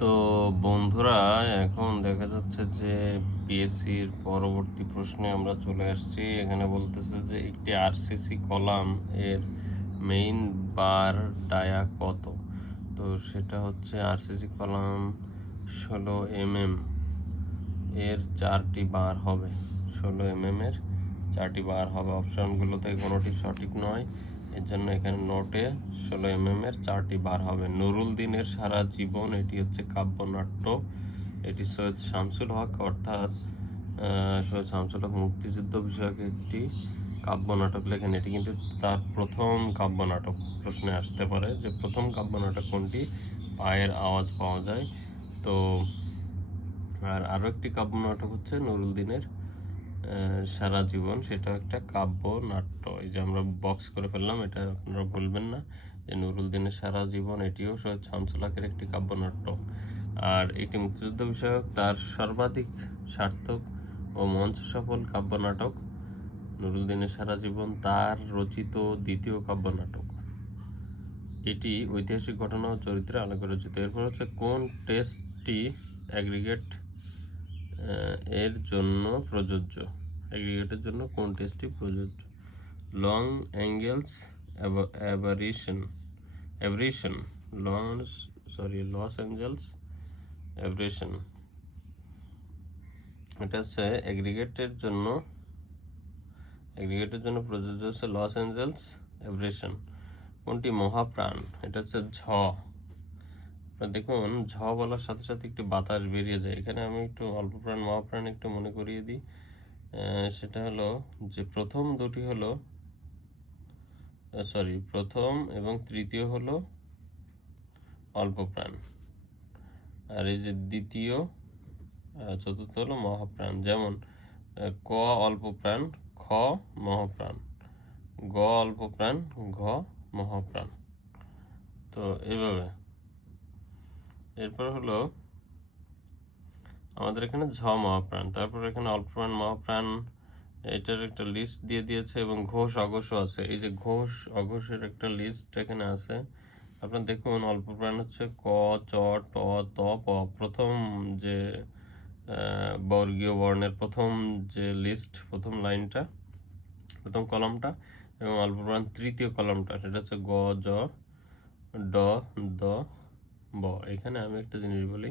তো বন্ধুরা, এখন দেখা যাচ্ছে যে পিএসসির পরবর্তী প্রশ্নে আমরা চলে আসছি। এখানে বলতেছে যে একটি আরসিসি কলাম এর মেইন বার ডায়া কত। তো সেটা হচ্ছে আরসিসি কলাম 16 mm এর 4টি বার হবে। 16 mm এর 4টি বার হবে। অপশানগুলো থেকে কোনোটি সঠিক নয়, এর জন্য এখানে নোটে 16 mm এর 4টি বার হবে। নুরুল দিনের সারা জীবন, এটি হচ্ছে কাব্যনাট্য। এটি সৈয়দ শামসুল হক অর্থাৎ সৈয়দ শামসুল হক মুক্তিযুদ্ধ বিষয়ক একটি কাব্যনাটক লেখেন। এটি কিন্তু তার প্রথম কাব্যনাটক। প্রশ্নে আসতে পারে যে প্রথম কাব্যনাটক কোনটি, পায়ের আওয়াজ পাওয়া যায়। তো আর আরও একটি কাব্যনাটক হচ্ছে নুরুল দিনের সারা জীবন, সেটা একটা কাব্য নাট্য। এই যে আমরা বক্স করে ফেললাম, এটা আপনারা ভুলবেন না যে নুরুল দিনের সারা জীবন এটিও সৈয়দ শামসুল হকের একটি কাব্যনাট্য। আর এটি মুক্তিযুদ্ধ বিষয়ক তার সর্বাধিক সার্থক ও মঞ্চ সফল কাব্যনাটক। নুরুল দিনের সারা জীবন তার রচিত দ্বিতীয় কাব্যনাটক। এটি ঐতিহাসিক ঘটনা ও চরিত্রে আলোকে রচিত। এরপর হচ্ছে কোন টেস্টটি অ্যাগ্রিগেট এর জন্য প্রযোজ্য। অ্যাগ্রিগেটের জন্য কোন টেস্টটি প্রযোজ্য? Los Angeles abrasion Los Angeles abrasion. এটা হচ্ছে অ্যাগ্রিগেটের জন্য প্রযোজ্য হচ্ছে লস অ্যাঞ্জেলস অ্যাভারেশন। কোনটি মহাপ্রাণ? এটা হচ্ছে ঝ। দেখুন, ঝ বলার সাথে সাথে একটু বাতাস বেরিয়ে যায়। এখানে আমি একটু অল্পপ্রাণ মহাপ্রাণ একটু মনে করিয়ে দিই। সেটা হলো যে প্রথম দুটি হলো প্রথম এবং তৃতীয় হলো অল্পপ্রাণ, আর এই যে দ্বিতীয় চতুর্থ হলো মহাপ্রাণ। যেমন ক অল্পপ্রাণ, খ মহাপ্রাণ, গ অল্পপ্রাণ, ঘ মহাপ্রাণ। তো এইভাবে এরপর হলো আমাদের এখানে ঝ মহাপ্রাণ, তারপর এখানে অল্পপ্রাণ মহাপ্রাণ, এটার একটা লিস্ট দিয়ে দিয়েছে এবং ঘোষ অঘোষও আছে। এই যে ঘোষ অঘোষের একটা লিস্ট এখানে আছে। আপনার দেখুন, অল্পপ্রাণ হচ্ছে ক, চ, ট, ত, প, প্রথম যে বর্গীয় বর্ণের প্রথম যে লিস্ট, প্রথম লাইনটা, প্রথম কলামটা, এবং অল্পপ্রাণ তৃতীয় কলামটা, সেটা হচ্ছে গ, জ, ড, দ, ব। এখানে আমি একটা জিনিস বলি,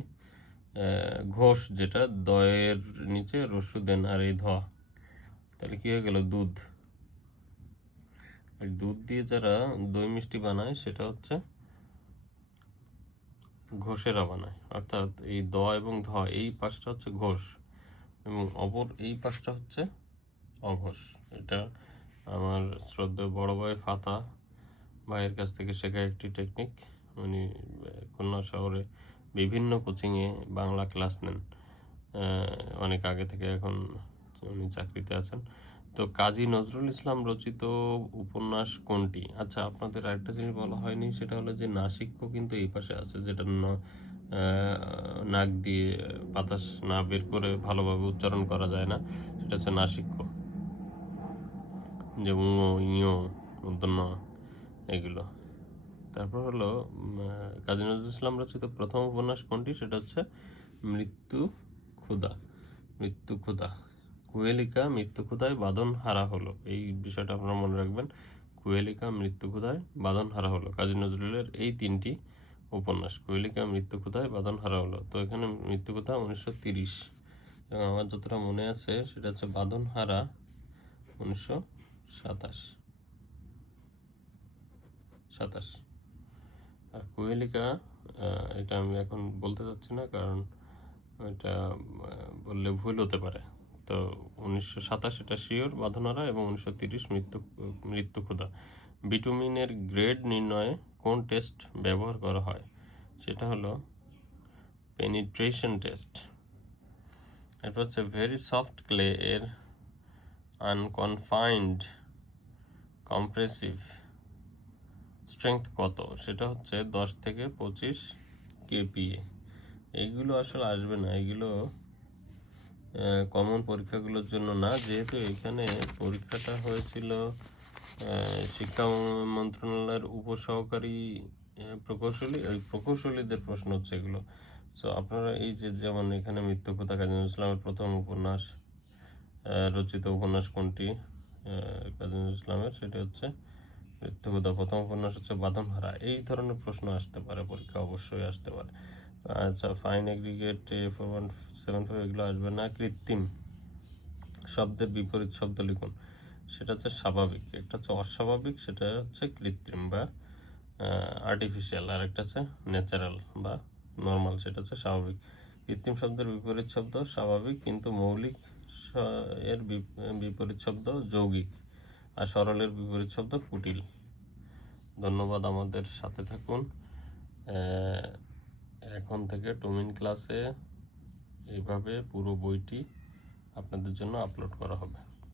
ঘোষ যেটা দয়ের নিচে রস্যু দেন আর এই ধ, তাহলে কি হয়ে গেল? দুধ। আর দুধ দিয়ে যারা দই মিষ্টি বানায় সেটা হচ্ছে ঘোষেরা বানায়, অর্থাৎ এই দ এবং ধ এই পাশটা হচ্ছে ঘোষ এবং অপর এই পাশটা হচ্ছে অঘোষ। এটা আমার শ্রদ্ধেয় বড় ভাই ফাতা ভাইয়ের কাছ থেকে শেখা একটি টেকনিক। উনি খুলনা শহরে বিভিন্ন কোচিংয়ে বাংলা ক্লাস নেন অনেক আগে থেকে, এখন উনি চাকরিতে আছেন। তো কাজী নজরুল ইসলাম রচিত উপন্যাস কোনটি? আচ্ছা, আপনাদের আরেকটা জিনিস বলা হয়নি, সেটা হলো যে নাসিক্য কিন্তু এই পাশে আছে, যেটা নাক দিয়ে বাতাস না বের করে ভালোভাবে উচ্চারণ করা যায় না, সেটা হচ্ছে নাসিক্য, যে ইয় মূর্ধন্য এগুলো। তারপর হলো কাজী নজরুল ইসলাম রচিত প্রথম উপন্যাস কোনটি? সেটা হচ্ছে মৃত্যু ক্ষুধা। কুহেলিকা মৃত্যু ক্ষুধায় বাঁধন হারা হলো, এই বিষয়টা আপনারা মনে রাখবেন। কুহেলিকা মৃত্যু ক্ষুধায় বাঁধন হারা হলো, কাজী নজরুলের এই তিনটি উপন্যাস। কুহেলিকা মৃত্যু ক্ষুধায় বাঁধন হারা হলো। তো এখানে মৃত্যু ক্ষুধা 1930, এবং আমার যতটা মনে আছে সেটা হচ্ছে বাঁধন হারা 1927। আর কুহেলিকা এটা আমি এখন বলতে চাচ্ছি না, কারণ এটা বললে ভুল হতে পারে। তো 1927 এটা শিওর বাঁধনারা, এবং 1930 মৃত্যু ক্ষুধা। বিটুমিনের গ্রেড নির্ণয়ে কোন টেস্ট ব্যবহার করা হয়? সেটা হলো পেনিট্রেশন টেস্ট। এটা হচ্ছে ভেরি সফট ক্লে এর আনকনফাইন্ড কম্প্রেসিভ স্ট্রেংথ কত? সেটা হচ্ছে 10 থেকে 25 kPa। এইগুলো আসলে আসবে না, এগুলো কমন পরীক্ষাগুলোর জন্য না, যেহেতু এখানে পরীক্ষাটা হয়েছিল শিক্ষা মন্ত্রণালয়ের উপসহকারী প্রকৌশলী, ওই প্রকৌশলীদের প্রশ্ন হচ্ছে এগুলো। সো আপনারা এই যে যেমন এখানে মৃত্যুকথা কাজী নজরুল ইসলামের প্রথম উপন্যাস, রচিত উপন্যাস কোনটি কাজী নজরুল ইসলামের, সেটা হচ্ছে মৃত্যুকথা। প্রথম উপন্যাস হচ্ছে বাঁধনহারা। এই ধরনের প্রশ্ন আসতে পারে পরীক্ষা, অবশ্যই আসতে পারে। আচ্ছা, ফাইন এগ্রিগেট 4175 এগুলো আসবে না। কৃত্রিম শব্দের বিপরীত শব্দ লিখুন। সেটা হচ্ছে স্বাভাবিক, একটা হচ্ছে অস্বাভাবিক, সেটা হচ্ছে কৃত্রিম বা আর্টিফিশিয়াল, আর একটা হচ্ছে ন্যাচারাল বা নর্মাল, সেটা হচ্ছে স্বাভাবিক। কৃত্রিম শব্দের বিপরীত শব্দ স্বাভাবিক, কিন্তু মৌলিক এর বিপরীত শব্দ যৌগিক, আর সরলের বিপরীত শব্দ কুটিল। ধন্যবাদ, আমাদের সাথে থাকুন। এখন থেকে টুমিন ক্লাসে এইভাবে পুরো বইটি আপনাদের জন্য আপলোড করা হবে।